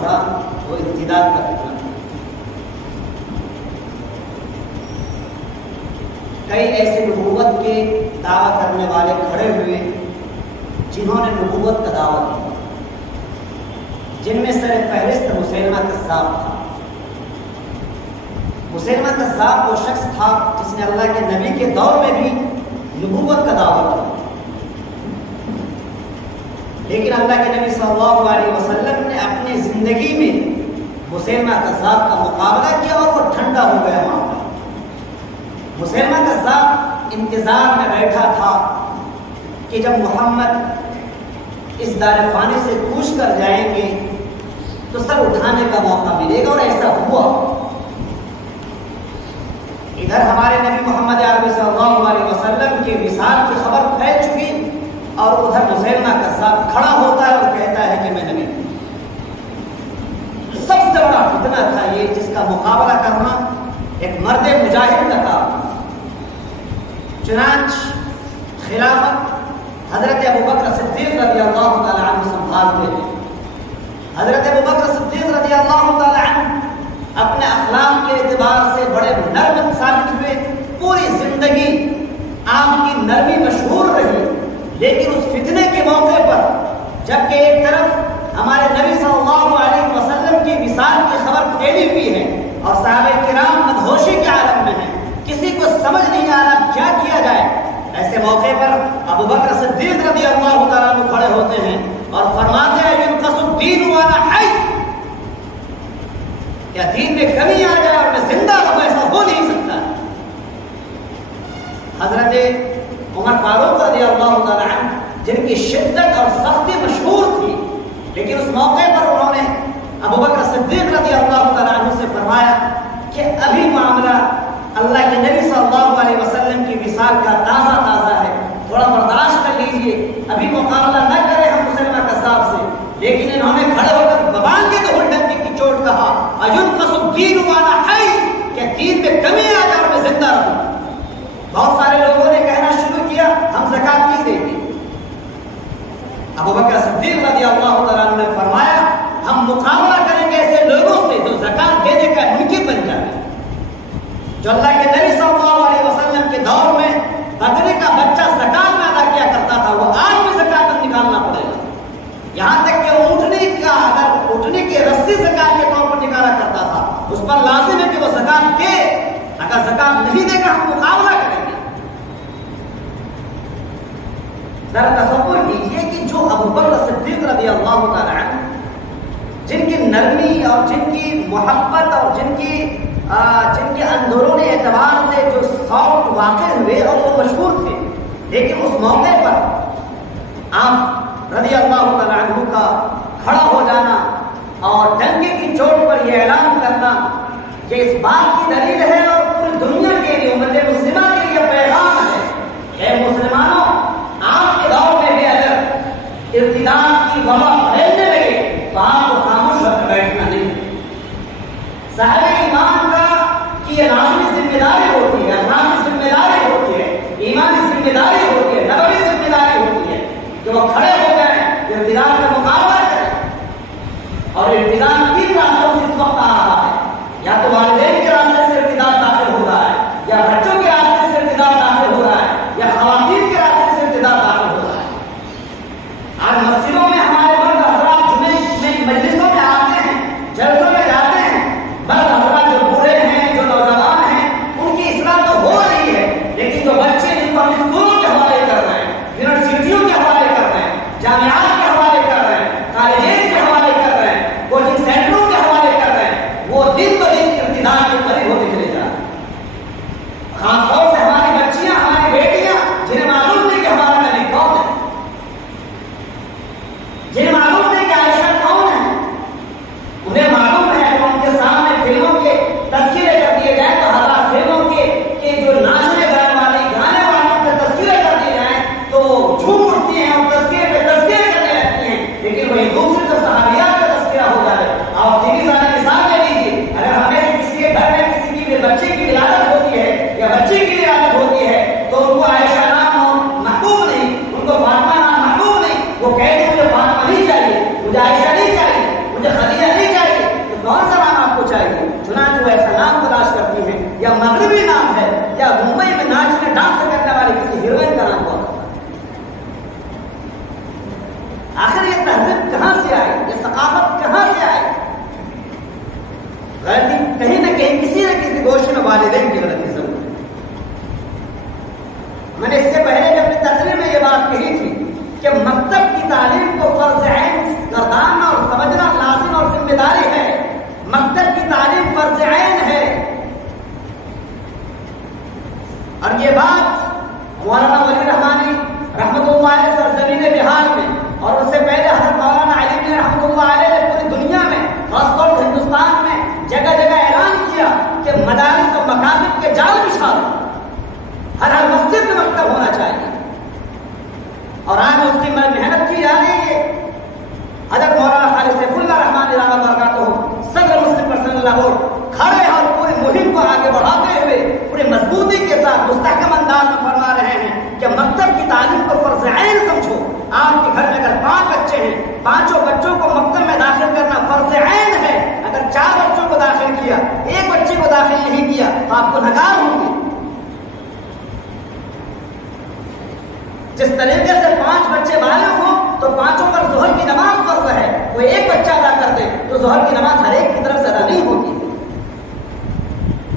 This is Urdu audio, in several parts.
تھا وہ ارتداد کا فتنہ تھا۔ کئی ایسے نبوت کے دعویٰ کرنے والے کھڑے ہوئے جنہوں نے نبوت کا دعویٰ کیا، جن میں سر فہرست مسیلمہ کذاب تھا۔ مسیلمہ کذاب وہ شخص تھا جس نے اللہ کے نبی کے دور میں بھی نبوت کا دعویٰ کیا، لیکن اللہ کے نبی صلی اللہ علیہ وسلم نے اپنی زندگی میں مسیلمہ کذاب کا مقابلہ کیا اور وہ ٹھنڈا ہو گیا وہاں پر۔ مسیلمہ کذاب انتظار میں بیٹھا تھا کہ جب محمد اس دار فانی سے کوچ کر جائیں گے تو سر اٹھانے کا موقع ملے گا، اور ایسا ہوا۔ ادھر ہمارے نبی محمد عربی صلی اللہ علیہ وسلم کے وصال کی خبر پھیل چکی، اور ادھر مسیلمہ کذاب کھڑا ہوتا ہے اور کہتا ہے کہ میں نبی ہوں۔ سب سے بڑا فتنہ تھا یہ، جس کا مقابلہ کرنا ایک مرد مجاہد کا کام۔ چنانچہ خلافت حضرت ابوبکر صدیق رضی اللہ تعالی عنہ سنبھالتے ہیں۔ حضرت ابوبکر صدیق رضی اللہ تعالی عنہ اپنے اخلاق کے اعتبار سے بڑے نرم ثابت ہوئے، پوری زندگی آپ کی نرمی مشہور رہی، لیکن اس فتنے کے موقع پر جبکہ ایک طرف ہمارے نبی صلی اللہ علیہ وسلم کی وصال کی خبر پھیلی ہوئی ہے اور صحابہ کرام مدہوشی کے عالم میں ہیں، کسی کو سمجھ نہیں آ رہا کیا کیا جائے، ایسے موقع پر ابوبکر صدیق رضی اللہ تعالیٰ عنہ کھڑے ہوتے ہیں اور فرماتے ہیں ينقص الدین وانا حی، کیا دین میں کمی آ جائے اور میں زندہ رہوں؟ ایسا ہو نہیں سکتا۔ حضرت عمر فاروق رضی اللہ تعالیٰ عنہ جن کی شدت اور سختی مشہور تھی، لیکن اس موقع پر انہوں نے ابوبکر صدیق رضی اللہ تعالیٰ عنہ سے فرمایا کہ ابھی معاملہ اللہ کے نبی صلی اللہ علیہ وسلم کی وصال کا تازہ ہے، تھوڑا برداشت کر لیجئے، ابھی مقابلہ نہ کریں ہم مسلمہ کذاب سے۔ لیکن انہوں نے کھڑے ہو کر زبان کے دو ڈنڈے کی چوٹ کہا اَيُنْقَصُ الدِّينُ وَأَنَا حَيٌّ، کہ دین میں کمی آ جائے اور میں زندہ رہوں۔ بہت سارے لوگوں نے کہنا شروع کیا ہم زکات نہیں دیں گے۔ ابوبکر صدیق رضی اللہ تعالیٰ عنہ نے فرمایا ہم مقابلہ کریں گے ایسے لوگوں سے جو زکات دینے کا منکر بن جائے۔ جو اللہ کے نبی صلی اللہ علیہ وسلم کے دور میں بکرے کا بچہ زکات میں ادا کیا کرتا تھا، وہ آج بھی زکات نکالنا پڑے گا۔ یہاں تک کہ اونٹنی کا اگر اونٹنی کی رسی زکات کے طور پر نکالا کرتا تھا، اس پر لازم ہے کہ وہ زکات دے، اگر زکات نہیں دے گا ہم مقابلہ کریں گے۔ ذرا تصور کیجیے کہ جو ابوبکر صدیق رضی اللہ تعالی عنہ جن کی نرمی اور جن کی محبت اور جن کے اندرونی اعتبار سے جو سافٹ واقع ہوئے اور وہ مشہور تھے، لیکن اس موقع پر آپ رضی اللہ تعالی عنہ کا کھڑا ہو جانا اور ڈنکے کی چوٹ پر یہ اعلان کرنا یہ اس بات کی دلیل ہے اور پوری دنیا کے لیے امت مسلمہ کے لیے پیغام ہے، اے مسلمانوں آپ کے دور میں بھی اگر ارتداد کی وبا پھیلنے لگے تو آپ کو خاموش ہو کر بیٹھنا نہیں۔ صاحب ایمان کا کہ یہ لازمی ذمہ داری ہوتی ہے، اخلاقی ذمہ داری ہوتی ہے، ایمانی ذمہ داری ہوتی ہے، نبوی ذمہ داری ہوتی ہے کہ وہ کھڑے ہو جائیں، ارتداد کا مقابلہ کریں۔ اور ارتداد تین راستوں سے اس وقت آ رہا ہے، یا تو والدین کے راستے سے ارتداد داخل ہو رہا ہے، یا بچوں کے راستے سے ارتداد داخل ہو رہا ہے، یا خواتین کے راستے سے ارتداد داخل ہو رہا ہے۔ آج مسجدوں میں ہمارے مرد حضرات جمعے میں مجلسوں میں آتے ہیں، جلسوں میں جاتے ہیں، مرد حضرات جو بوڑھے ہیں جو نوجوان ہیں ان کی اصلاح تو ہو رہی ہے، لیکن جو بچے جن کو ہم اسکولوں کے حوالے کر رہے ہیں، یونیورسٹیوں کے حوالے کر رہے ہیں، جامعات کے حوالے کر رہے ہیں، کالجز کے حوالے کر رہے ہیں، کوچنگ سینٹروں کے حوالے کر رہے ہیں، وہ دن بدن ارتداد مکتب کی تعلیم فرض عین ہے. اور یہ بات مولانا ولی رحمانی رحمۃ اللہ علیہ سرزمین بہار میں اور اس سے پہلے حضرت مولانا علی رحمۃ اللہ علیہ نے پوری دنیا میں خاص طور سے ہندوستان میں جگہ جگہ اعلان کیا کہ مدارس و مکاتب کے جال بچھا دو. ہر مسجد میں مکتب ہونا چاہیے. اور آج اس کی محنت کی جا رہی ہے. حضرت مولانا خالد سیف اللہ رحمٰن اللہ برکاتہ صدر مسلم پرسنل لاہور کھڑے اور پوری مہم کو آگے بڑھاتے ہوئے پوری مضبوطی کے ساتھ مستحکم انداز میں فرما رہے ہیں کہ مکتب کی تعلیم کو فرض عین سمجھو. آپ کے گھر میں اگر 5 بچے ہیں, 5 بچوں کو مکتب میں داخل کرنا فرض عین ہے. اگر 4 بچوں کو داخل کیا, 1 بچے کو داخل نہیں کیا تو آپ کو گنہگار ہوں گے. جس طریقے سے 5 بچے بالغ ہوں تو 5 پر ظہر کی نماز فرض ہے. کوئی 1 بچہ ادا کر دے تو ظہر کی نماز ہر ایک کی طرف سے ادا نہیں ہوتی.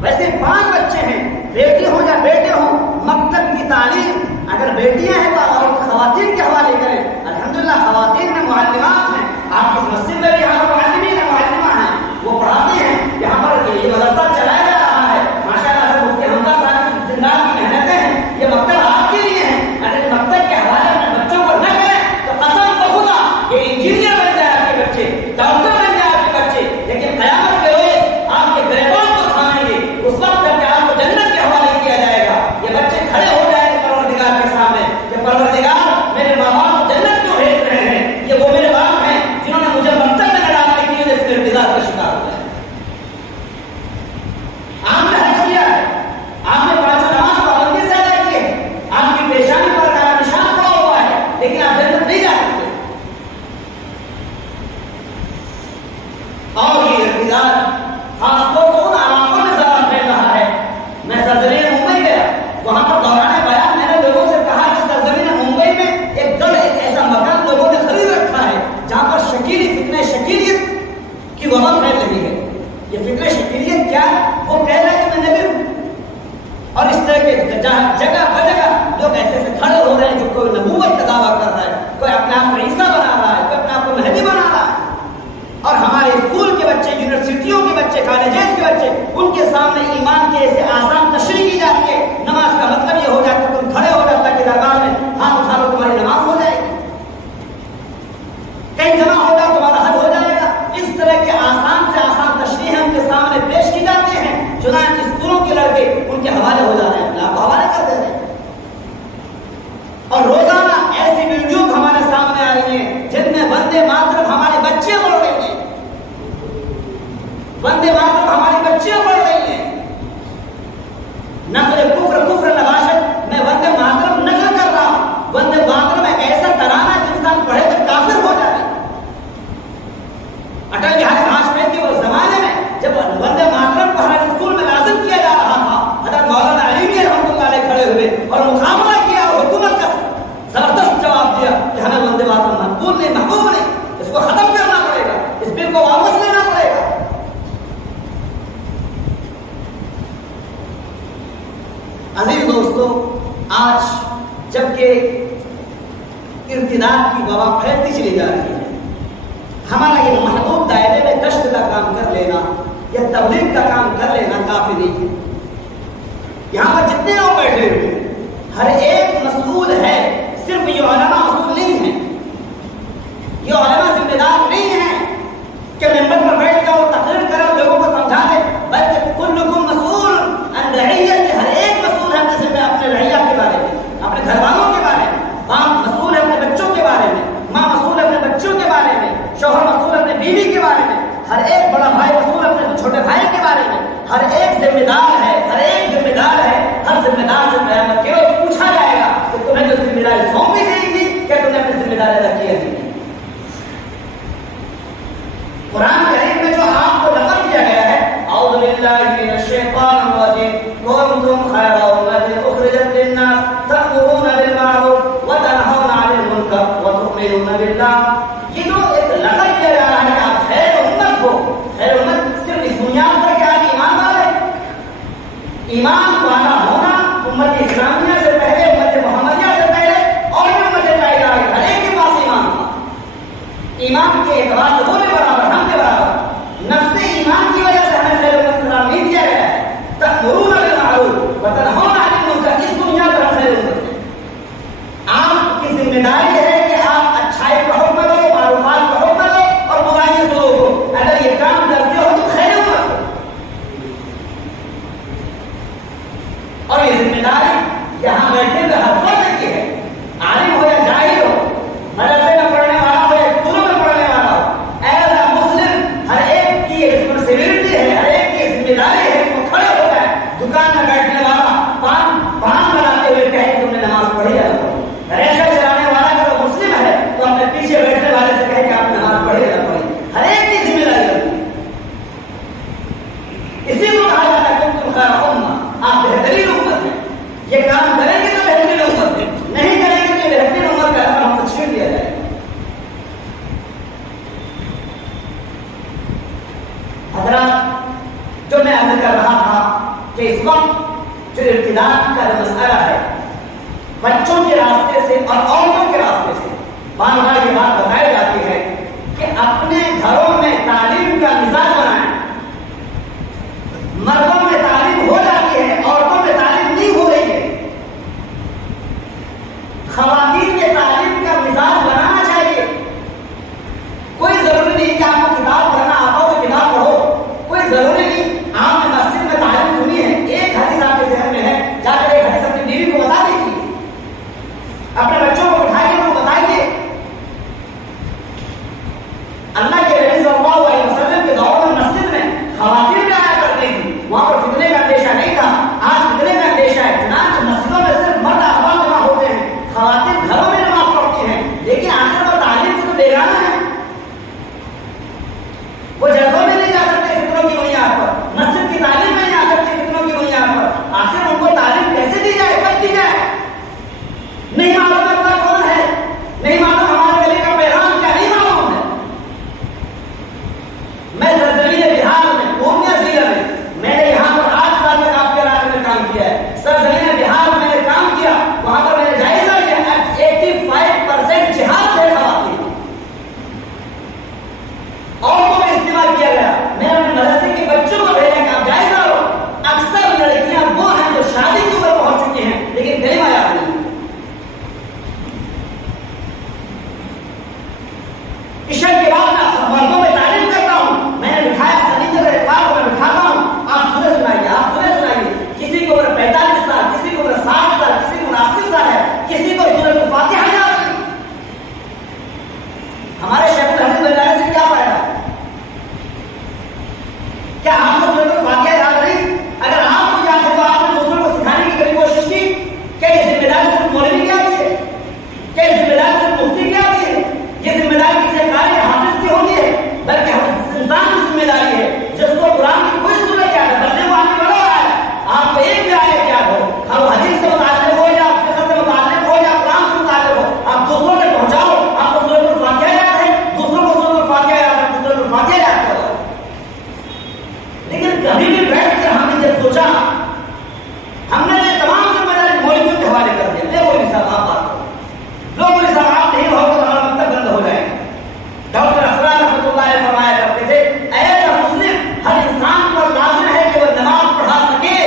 ویسے 5 بچے ہیں, بیٹی ہوں یا بیٹے ہوں, مکتب کی تعلیم اگر بیٹیاں ہیں تو اور خواتین کے حوالے کریں. الحمدللہ خواتین میں معلمات ہیں. آپ کی مسجد میں بھی یہاں پر معلمین ہیں, معلمہ ہیں, وہ پڑھاتے ہیں. یہاں پر یہ مدرسہ چلایا جا رہا ہے. ماشاءاللہ سے مفتی حمزہ صاحب کی زندگی کی محنتیں ہیں. یہ مکتب آپ کے لیے ہیں. اگر مکتب کے حوالے میں بچوں کو نہ کریں تو قسم بخدا یہ انجینئر بن جائے آپ کے بچے, ڈاکٹر بن جائے آپ کے بچے, لیکن قیامت کے روز آپ کے گریبان کو کھائیں گے. اس وقت جب کہ آپ کو جنت کے حوالے کیا جائے گا, یہ بچے کھڑے ہو جائیں گے پروردگار کے سامنے کہ پروردگار میرے ماں باپ جنت کیوں بھیج رہے ہیں. یہ وہ میرے باپ ہیں جنہوں نے مجھے مکتب میں ڈالنے کی وجہ سے ارتداد کا شکار ہوا ہے. آپ نے حج کیا ہے, آپ نے 5 نماز پابندی سے ادا کی ہے, آپ کی پیشانی پر کا نشان پڑا ہوا ہے, لیکن آپ جنت نہیں جا سکتے. اور یہ ارتداد خاص طور پر ان علاقوں میں زیادہ پھیل رہا ہے. میں سرزمین ممبئی گیا, وہاں پر دوران بیان میں نے لوگوں سے کہا کہ سرزمین ممبئی میں ایک ایسا مکان لوگوں نے خرید رکھا ہے جہاں پر فتنہ شکیلیت کی وبا پھیل رہی ہے. یہ فتنہ شکیلیت کیا ہے؟ وہ کہہ رہا ہے کہ میں نبی ہوں, اور اس طرح کے جگہ بجگہ لوگ ایسے ایسے کھڑے ہو رہے ہیں جو کوئی نبوت کا دعویٰ کر رہا ہے, کوئی اپنے آپ کو عیسیٰ بنا رہا ہے, کوئی اپنے آپ کو مہدی بنا رہا ہے. اور ہمارے اسکول کے بچے, یونیورسٹیوں کے بچے, کالجز کے بچے, ان کے سامنے ایمان کے ایسے آسان تشریح کی جاتی ہے. نماز کا مطلب یہ ہو جاتا ہے تم کھڑے ہو جاتا کہ دربار میں ہاتھ اٹھا لو تمہاری نماز ہو جائے گی, کہیں جمع ہو جاؤ تمہارا حج ہو جائے گا. اس طرح کے آسان سے آسان تشریح ان کے سامنے پیش کی جاتی ہیں. چنانچہ اسکولوں کے لڑکے ان کے حوالے ہو جاتے ہیں, آپ کو حوالے کر دیتے ہیں. اور روزانہ ایسی ویڈیوز ہمارے سامنے آ رہی ہیں جن میں وندے ماترم ہمارے بچے بڑھ رہے ہیں, وندے ماترم ہماری بچیاں پڑھ رہی ہیں. نقل کفر نباشت, میں وندے ماترم نقل کر رہا ہوں. وندے ماترم ایک ایسا ترانہ جو انسان پڑھے تو کافر ہو جائے. اٹل بہاری واجپئی کے وہ زمانے میں جب وندے ماترم کو ہر اسکول میں لازم کیا جا رہا تھا, حضرت مولانا علی رحمۃ اللہ علیہ کھڑے ہوئے اور مقابلہ کیا اور حکومت کا زبردست جواب دیا کہ ہمیں وندے ماترم مقبول نہیں, محبوب نہیں, اس کو ختم کرنا پڑے گا, اس بل کو واپس لینا پڑے گا. عزیز دوستو, آج جبکہ ارتداد کی وبا پھیلتی چلی جا رہی ہے, ہمارا یہ محدود دائرے میں گشت کا کام کر لینا یا تبلیغ کا کام کر لینا کافی نہیں ہے. یہاں پر جتنے لوگ بیٹھے ہوئے ہر ایک مسئول ہے. صرف یہ علماء مسئول نہیں ہیں, یہ علماء ذمہ دار نہیں ہیں کہ ممبر پر بیٹھ کر وہ تقریر کریں لوگوں کو سمجھا دیں, بلکہ کلکم مسئول عن رعیت, ہر ایک مسئول ہے اپنے رعیہ کے بارے میں, اپنے گھر والوں کے بارے میں. باپ مسئول ہے اپنے بچوں کے بارے میں, ماں مسئول ہے اپنے بچوں کے بارے میں, شوہر مسئول ہے اپنے بیوی کے بارے میں, ہر ایک بڑا بھائی مسئول ہے اپنے چھوٹے بھائی کے بارے میں. ہر ایک ذمہ دار ہے, ہر ایک ذمہ دار ہے. ہر ذمہ دار سے قیامت کے روز پوچھا جائے گا کہ تمہیں جو ذمہ داری سونپی گئی تھی کیا تم نے اپنی ذمہ داری ادا کی ہے. قرآن کریم میں جو آپ کو نقل کیا گیا ہے, اعوذ باللہ من الشیطان الرجیم, کنتم خیر امۃ اخرجت للناس تأمرون بالمعروف وتنہون عن المنکر وتؤمنون باللہ. یہ جو ایک نقل کیا جا رہا ہے کہ آپ خیر امت ہو, خیر امت صرف اس بنیاد پر کہ آپ ایمان والے, ایمان والا ہونا امت اسلامیہ سے پہلے, امت محمدیہ سے پہلے اور بھی امتیں پائی جا رہی, ہر ایک کے پاس ایمان تھا. ایمان کے اعتبار سے وہ بھی برابر, ہم کے برابر. عرض کر رہا تھا کہ اس وقت جو ارتداد کا مسئلہ ہے بچوں کے راستے سے اور عورتوں کے راستے سے بار بار یہ بات بتائی جاتی ہے کہ اپنے گھروں میں تعلیم کا مزاج بنائیں. مردوں میں تعلیم ہو جاتی ہے، عورتوں میں تعلیم نہیں ہو رہی ہے. خواتین کے تعلیم کا مزاج بنانا چاہیے. کوئی ضروری نہیں کہ آپ کو کتاب پڑھنا آتا ہو تو کتاب پڑھو، کوئی ضروری نہیں. آپ نے مسجد میں تعلیم سنی ہے، ایک حدیث آپ کے ذہن میں ہے، جا کر ایک حدیث اپنی بیوی کو بتا دیجیے، اپنے بچوں کو بٹھائیے، ان کو بتائیے. اللہ کے نبی صلی اللہ علیہ وسلم کے دور میں مسجد میں خواتین بھی آیا کرتی تھی، وہاں پر فتنے کا اندیشہ نہیں تھا. آج فتنے کا اندیشہ ہے. چنانچہ مسجدوں میں صرف مرد احباب جمع ہوتے ہیں، خواتین گھروں میں نماز پڑھتی ہیں، لیکن آخر وہ تعلیم سے تو بیگانہ ہے. وہ جلسوں میں نہیں جا سکتے فتنوں کی بنیاد پر، مسجد کی تعلیم میں نہیں آ سکتے فتنوں کی بنیاد پر. آخر ان کو تعلیم کیسے دی جائے، کب دی جائے؟ نہیں معلوم کرتا کون ہے، نہیں معلوم ہمارے گلے کا پیغام کیا، نہیں معلوم ہے. میں سرزمین بہار میں پورنیہ ضلع میں نے یہاں پر 8 سال تک آپ کے علاقے میں کام کیا ہے. سرزمین بہار میں نے کام کیا، وہاں پر میں نے جائزہ لیا. 85% جہاد ہے خواتین عورتوں میں استعمال کیا گیا. میں اپنے مدرسے کے بچوں کو بھیجا کہ آپ جائزہ لو. اکثر لڑکیاں وہ ہیں جو شادی کی عمر پہنچ چکی ہیں لیکن کلمہ یاد نہیں. عشاء کے بعد میں مردوں میں تعلیم کرتا ہوں. میں نے بٹھایا سنیچر اتوار کو میں بٹھاتا ہوں، آپ سنے سنائیے، آپ سنے سنائیے. کسی کو عمر 45 سال، کسی کو عمر 60 سال، کسی کو 80 سال ہے، کسی کو سورۃ الفاتحہ یاد نہیں. ہمارے شیخ الحدیث بنانے سے کیا فائدہ؟ کیا آپ کو سورۃ الفاتحہ یاد نہیں؟ اگر آپ کو یاد ہے تو آپ نے دوسروں کو سکھانے کی کوشش کی. کیا یہ ذمہ داری صرف مولوی کی آتی ہے؟ کیا یہ ذمہ داری صرف مفتی کی آتی ہے؟ یہ ذمہ داری کسی قاری حافظ کی ہوتی ہے؟ بلکہ ہر انسان کی ذمہ داری ہے جس کو قرآن کی کوئی سورت یاد ہے، بندے کو آنے والا ہے. آپ کو ایک بھی آیت یاد ہو، ہم حدیث سے متعلق ہو یا فقہ سے متعلق ہو یا قرآن سے متعلق ہو، آپ دوسروں تک پہنچاؤ. آپ کو سورۃ الفاتحہ یاد ہے، دوسروں کو سورۃ الفاتحہ یاد ہے، سورۃ الفاتحہ یاد کرو. لیکن کبھی بھی بیٹھ کر ہم نے یہ سوچا، ہم نے یہ تمام ذمہ داری مولویوں کے حوالے کر دیا. لے مولوی صاحب آپ بات کرو، لو مولوی صاحب آپ نہیں رہو تو ہمارا مکتب بند ہو جائے. ڈاکٹر اسرار رحمۃ اللہ علیہ فرمایا کرتے تھے، ایسا مسلم ہر انسان پر لازم ہے کہ وہ نماز پڑھا سکے.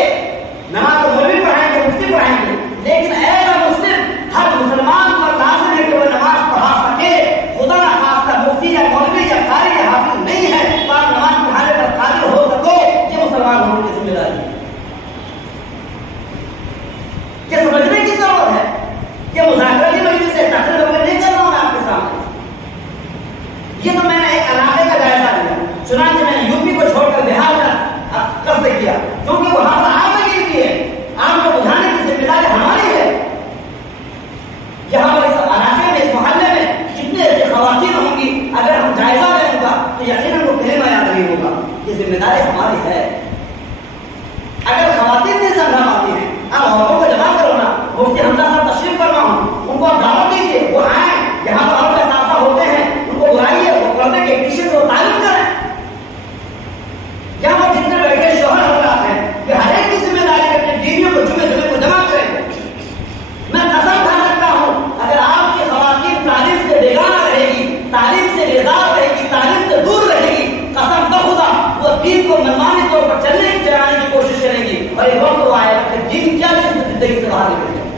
نماز تو مولوی پڑھائیں گے، مفتی پڑھائیں گے، لیکن ایسا مسلم ہر مسلمان پر لازم ہے کہ وہ نماز پڑھا سکے. خدا نہ خواستہ مفتی یا مولوی یا قاری یا حافظ نہیں ہے تو آپ نماز پڑھانے پر قادر ہو سکو. یہ مسلمان ہونے کی ذمہ داری ہے. یہ سمجھنے کی ضرورت ہے. یہ مذاکرہ کی مجلس سے تقریر وغیرہ نہیں کر رہا ہوں میں آپ کے سامنے. یہ تو میں نے ایک علاقے کا جائزہ لیا. چنانچہ میں نے یوپی کو چھوڑ کر بہار کا قبضہ کیا کیونکہ وہاں پر آگ لگی ہوئی ہے. آگ کو بجھانے کی ذمہ داری ہماری ہے. یہاں پر اس علاقے میں، اس محلے میں کتنے ایسے خواتین ہوں گی، اگر ہم جائزہ لیں گا تو یقیناً وہ کلمہ یاد نہیں ہوگا. یہ ذمہ داری ہماری ہے. اگر خواتین نہیں سمجھا پاتی ہیں، آپ عورتوں کو جمع کرو نا. مفتی حمزہ صاحب تشریف فرما ہوں، ان کو آپ دعوت دیجیے، وہ آئیں. یہاں پر عورت اساتذہ ہوتے ہیں، ان کو بلائیے، وہ پڑھنے کے ایک ٹیچر کو تعلیم کریں. یہاں پر جتنے بیٹھے شوہر حضرات ہیں، کہ ہر ایک کی ذمہ داری ہے اپنی بیویوں کو جمعے کو جمع کریں. میں قسم کھا سکتا ہوں اگر آپ کی خواتین تعلیم سے بیگانہ رہے گی، تعلیم سے بیزار رہے گی، تعلیم سے دور رہے گی، قسم بخدا وہ دین کو منمانی طور پر چلانے کی کوشش کریں گی. اور ایک وقت وہ آئے کہ دین کیا زندگی سے باہر نکل جائے.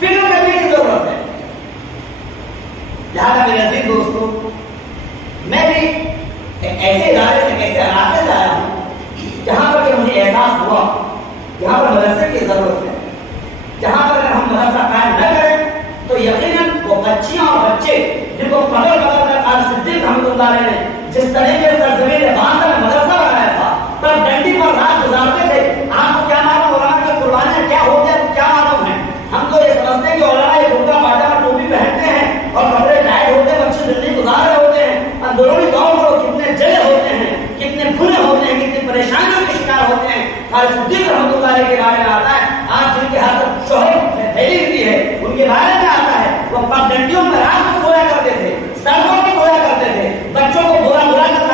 فکر کرنے کی ضرورت ہے. لہٰذا میرے عزیز دوستوں، میں بھی ایک ایسے ادارے سے، ایسے علاقے سے آیا ہوں جہاں پر مجھے احساس ہوا یہاں پر مدرسے کی ضرورت ہے. جہاں پر اگر ہم مدرسہ قائم نہ کریں تو یقیناً وہ بچیاں اور بچے جن کو پکڑ کر آج صدیق رحمۃ اللہ علیہ نے جس طریقے سے سرزمین باندھ میں مدرسہ بنایا تھا، تب ڈنڈی پر رات گزارتے تھے. آپ کو کیا معلوم علماء کی قربانیاں کیا ہوتی ہیں، کیا معلوم ہے؟ ہم تو یہ سمجھتے ہیں کہ علماء یہ کرتا پاجامہ ٹوپی پہنتے ہیں اور کپڑے ٹائٹ ہوتے ہیں، اچھی زندگی گزار رہے ہوتے ہیں. اندرونی طور پر کتنے جلے ہوتے ہیں، کتنے بھنے ہوتے ہیں، کتنی پریشانیوں کے شکار ہوتے ہیں. اور صدیق رحمۃ اللہ علیہ کے بارے میں آتا ہے، آج جن کے ہاتھ شوہر پھیلی ہوئی ہے ان کے بارے میں آتا ہے وہ ڈنڈیوں میں رات میں سویا کرتے تھے، سڑکوں میں سویا کرتے تھے، بچوں کو برا برا کر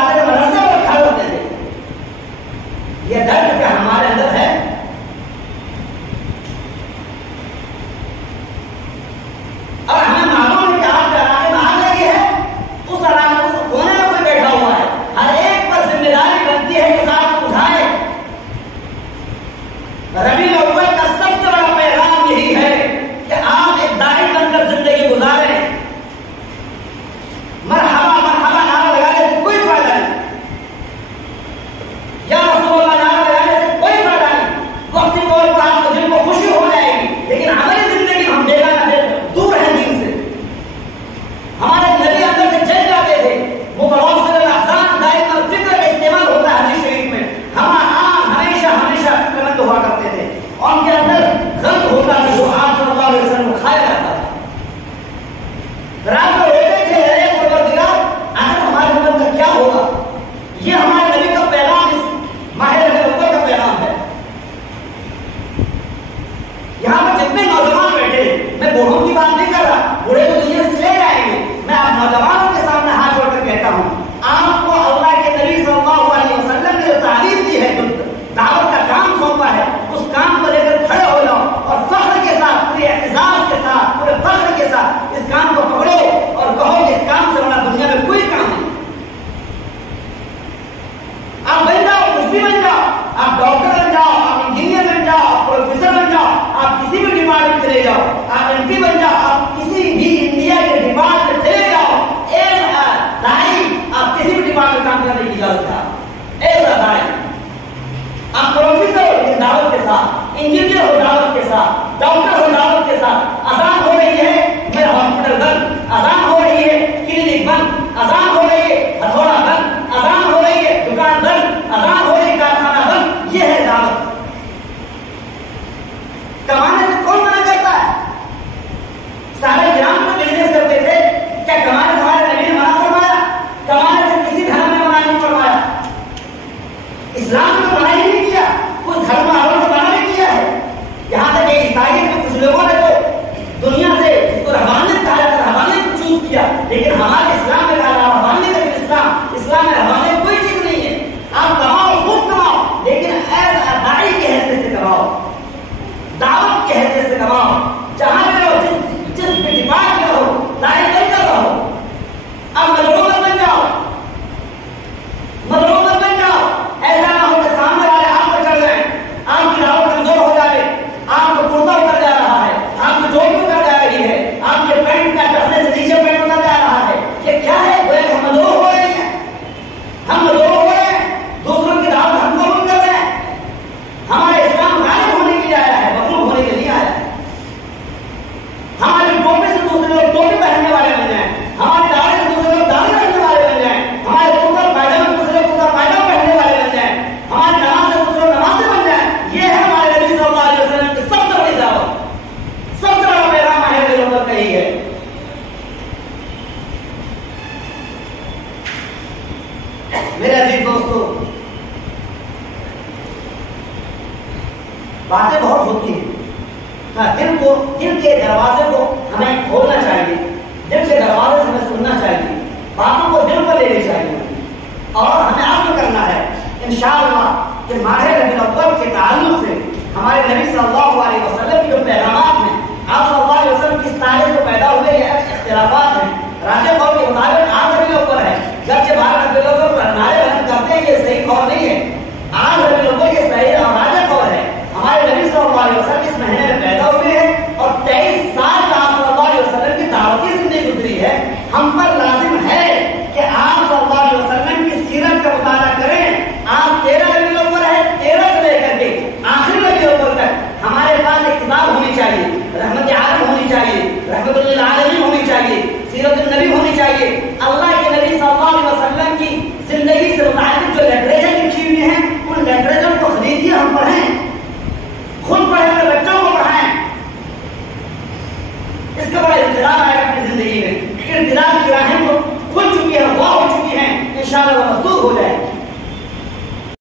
میرے عزیز دوستو باتیں بہت ہوتی ہیں، ہاں دل کے دروازے کو ہمیں کھولنا چاہیے، دل کے دروازے سے ہمیں سننا چاہیے، باتوں کو دل پر لینی چاہیے، اور ہمیں عزم کرنا ہے انشاءاللہ کہ ماہ ربیع الاول کے تعلق سے ہمارے نبی صلی اللہ علیہ وسلم کی جو پیغامات ہیں، آپ صلی اللہ علیہ وسلم کس تاریخ کو پیدا ہوئے یہ اختلافات ہیں، راجع قول کے مطابق 8 ربیع الاول ہے، گرچہ 12 ربیع الاول پر ہمارے بیان کرتے ہیں یہ صحیح قول نہیں ہے، 8 ربیع الاول یہ صحیح اور راجع قول ہے۔ ہمارے نبی صلی اللہ علیہ وسلم اس مہینے میں پیدا ہوئے ہیں اور 23 سال کا آپ صلی اللہ علیہ وسلم کی دعوتی زندگی گزری ہے۔ ہم پر لازم ہے کہ آپ صلی اللہ علیہ وسلم کی سیرت کا مطالعہ کریں۔ آپ 13 ربیع الاول ہے، 13 سے لے کر کے آخری ربیع الاول تک ہمارے پاس ایک کتاب ہونی چاہیے، رحمت عالم ہونی چاہیے، رحمت للعالمین ہونی چاہیے، سیرت النبی ہونی چاہیے، اللہ کے نبی صلی اللہ علیہ وسلم کی زندگی سے متعلق جو لٹریچر لکھی ہوئی ہیں ان لٹریچر کو خریدیے، ہم پڑھیں، خود پڑھیں، اپنے بچوں کو پڑھائیں۔ اس کا بڑا انتظام آئے گا اپنی زندگی میں، انتظام کی راہیں تو کھل چکی ہیں، ہوا ہو چکی ہیں، انشاءاللہ وہ مفتوح ہو جائے۔